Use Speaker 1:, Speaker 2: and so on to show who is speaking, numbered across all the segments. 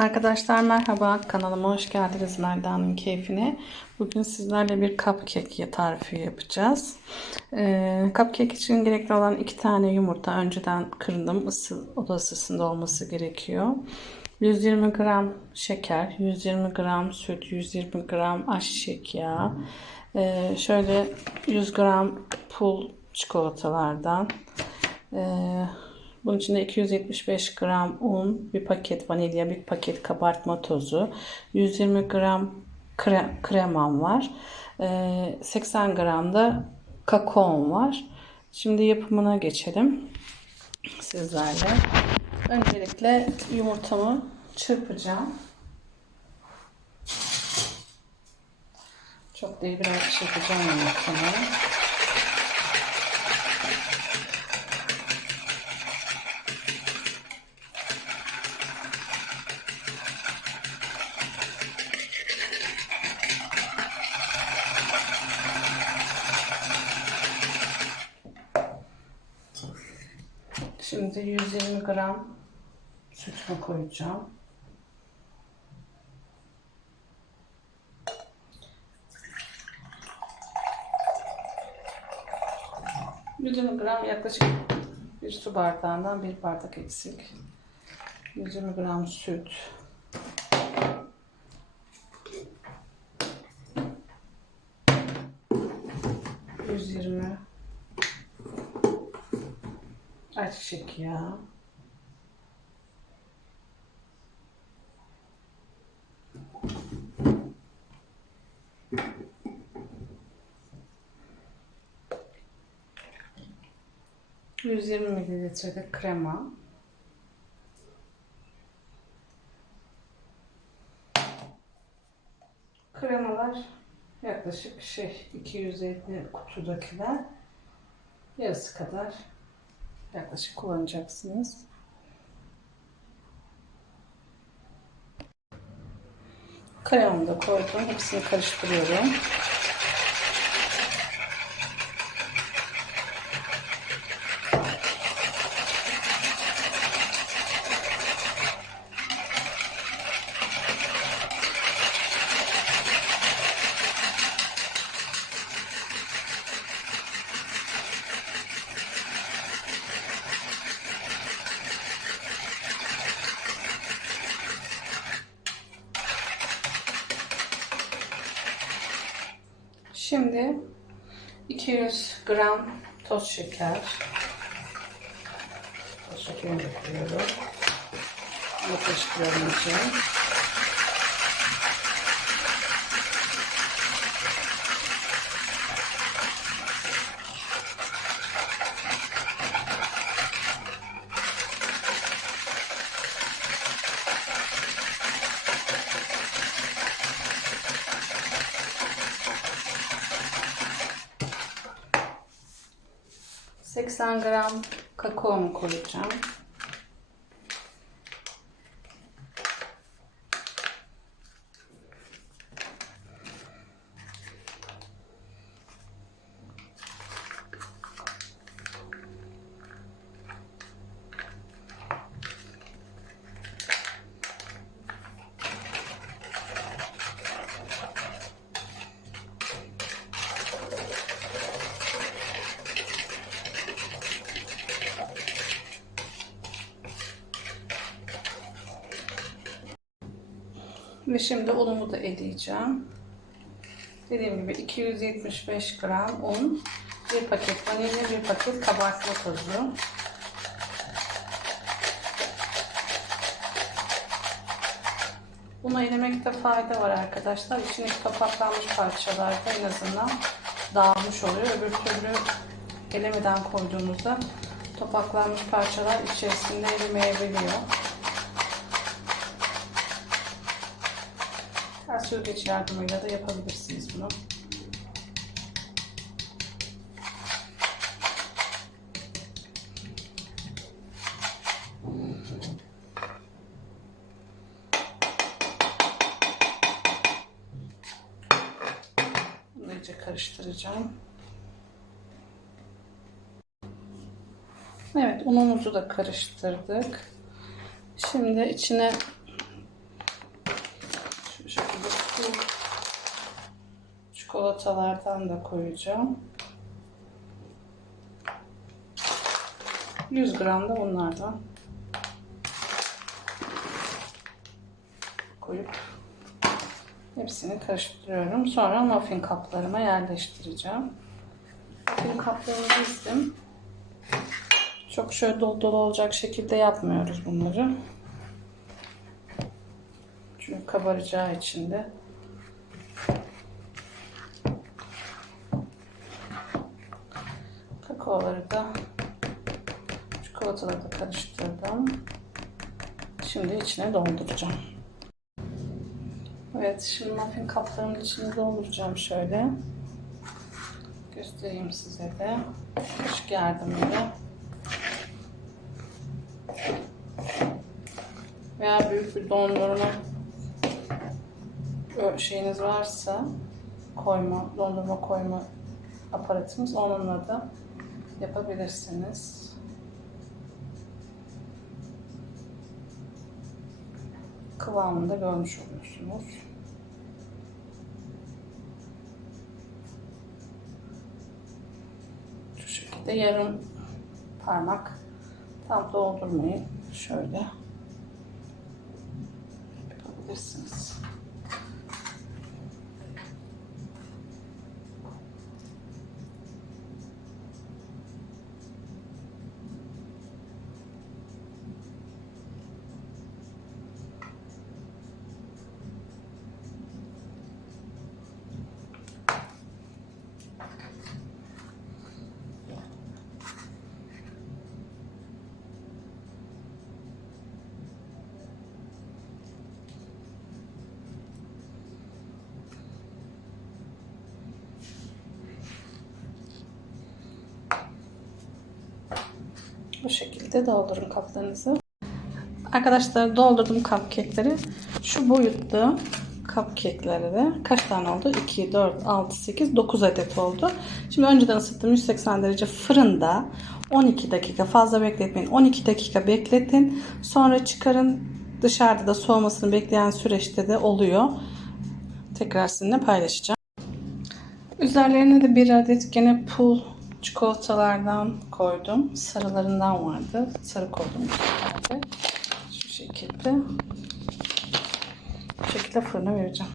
Speaker 1: Arkadaşlar merhaba kanalıma hoş geldiniz Melda'nın keyfine. Bugün sizlerle bir cupcake tarifi yapacağız. Ee, cupcake için gerekli olan iki tane yumurta önceden kırdım. Isı, oda ısısında olması gerekiyor. 120 gram şeker, 120 gram süt, 120 gram ayçiçek yağı, ee, şöyle 100 gram pul çikolatalardan, ee, bunun içinde 275 gram un, bir paket vanilya, bir paket kabartma tozu, 120 gram krem, kremam var. Ee, 80 gram da kakaom var. Şimdi yapımına geçelim sizlerle. Öncelikle yumurtamı çırpacağım. Çok değil biraz çırpacağım yumurtamı. Şimdi 120 gram sütümü koyacağım. ...120 gram yaklaşık bir su bardağından bir bardak eksik. 120 gram süt. Yüz yirmi ayçiçek yağı. Yüz yirmi mililitre krema. Kremalar yaklaşık şey 250 kutudakiler yarısı kadar yaklaşık kullanacaksınız. Kremamı da koydum. Hepsini karıştırıyorum. Şimdi 200 gram toz şeker. Toz şekerini ekliyorum. Bunu karıştırıyorum ...80 gram kakaomu koyacağım. Ve şimdi unumu da eleyeceğim. Dediğim gibi 275 gram un, bir paket vanilya, bir paket kabartma tozu. Bunu elemekte fayda var arkadaşlar. İçindeki topaklanmış parçalarda en azından dağılmış oluyor. Öbür türlü elemeden koyduğunuzda topaklanmış parçalar içerisinde erimeyebiliyor. Süzgeç yardımıyla da yapabilirsiniz bunu. Bunu karıştıracağım. Evet unumuzu da karıştırdık. Şimdi içine Çikolatalardan da koyacağım. 100 gram da bunlardan koyup hepsini karıştırıyorum. Sonra muffin kaplarıma yerleştireceğim. Muffin kaplarımı dizdim. Çok şöyle dolu dolu olacak şekilde yapmıyoruz bunları. Çünkü kabaracağı için de çikolataları da karıştırdım. Şimdi içine dolduracağım. Evet, şimdi muffin kaplarımın içine dolduracağım şöyle. Göstereyim size de. Kaşık yardımıyla. Veya büyük bir dondurma şeyiniz varsa koyma, dondurma koyma aparatımız onunla da yapabilirsiniz. Kıvamını da görmüş oluyorsunuz. Şu şekilde yarım parmak tam doldurmayın. Şöyle yapabilirsiniz. Bu şekilde doldurun kaplarınızı. Arkadaşlar doldurdum cupcake'leri. Şu boyutta cupcake'leri de kaç tane oldu? 2, 4, 6, 8, 9 adet oldu. Şimdi önceden ısıttığım 180 derece fırında 12 dakika fazla bekletmeyin. 12 dakika bekletin. Sonra çıkarın. Dışarıda da soğumasını bekleyen süreçte de oluyor. Tekrar sizinle paylaşacağım. Üzerlerine de bir adet gene pul çikolatalardan koydum. Sarılarından vardı. Sarı koydum de. Şu şekilde. Bu şekilde fırına vereceğim.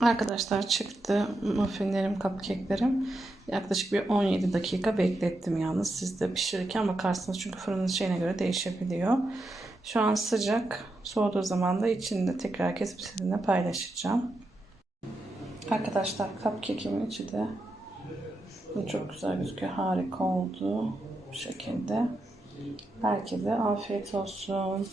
Speaker 1: Arkadaşlar çıktı muffinlerim, cupcake'lerim. Yaklaşık bir 17 dakika beklettim yalnız. Siz de pişirirken bakarsınız çünkü fırının şeyine göre değişebiliyor. Şu an sıcak. Soğuduğu zaman da içinde tekrar kesip sizinle paylaşacağım. Arkadaşlar cupcake'imin içi de çok güzel gözüküyor. Harika oldu. Bu şekilde. Herkese afiyet olsun.